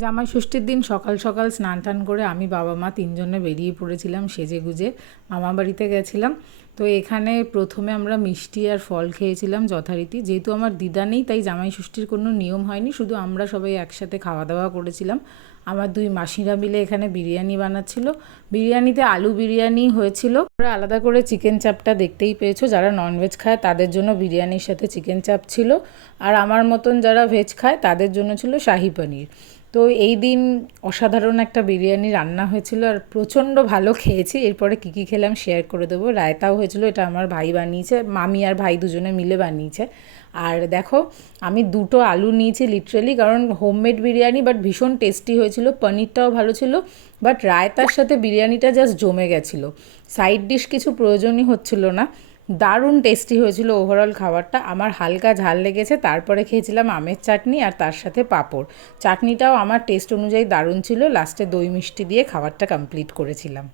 জামাই ষষ্ঠীর দিন সকাল সকাল স্নান টান করে আমি বাবা মা তিনজনে বেরিয়ে পড়েছিলাম সেজে গুজে মামা বাড়িতে গেছিলাম। তো এখানে প্রথমে আমরা মিষ্টি আর ফল খেয়েছিলাম যথারীতি। যেহেতু আমার দিদা নেই তাই জামাই ষষ্ঠীর কোনো নিয়ম হয়নি, শুধু আমরা সবাই একসাথে খাওয়া দাওয়া করেছিলাম। আমার দুই মাসিরা মিলে এখানে বিরিয়ানি বানাচ্ছিল। বিরিয়ানিতে আলু বিরিয়ানি হয়েছিল। ওরা আলাদা করে চিকেন চাপটা দেখতেই পেয়েছো, যারা ননভেজ খায় তাদের জন্য বিরিয়ানির সাথে চিকেন চাপ ছিল, আর আমার মতন যারা ভেজ খায় তাদের জন্য ছিল শাহি পনির। তো এই দিন অসাধারণ একটা বিরিয়ানি রান্না হয়েছিল আর প্রচণ্ড ভালো খেয়েছি। এরপরে কী কী খেলাম শেয়ার করে দেবো। রায়তাও হয়েছিল, এটা আমার ভাই বানিয়েছে, মামি আর ভাই দুজনে মিলে বানিয়েছে। আর দেখো আমি দুটো আলু নিয়েছি লিটারেলি, কারণ হোমমেড বিরিয়ানি বাট ভীষণ টেস্টি হয়েছিল, পনিরটাও ভালো ছিল, বাট রায়তার সাথে বিরিয়ানিটা জাস্ট জমে গেছিলো। সাইড ডিশ কিছু প্রয়োজনই হচ্ছিল না। দারুণ টেস্টি হয়েছিল ওভারঅল খাবারটা। আমার হালকা ঝাল লেগেছে। তারপরে খেয়েছিলাম আমের চাটনি আর তার সাথে পাঁপড়। চাটনিটাও আমার টেস্ট অনুযায়ী দারুণ ছিল। লাস্টে দই মিষ্টি দিয়ে খাবারটা কমপ্লিট করেছিলাম।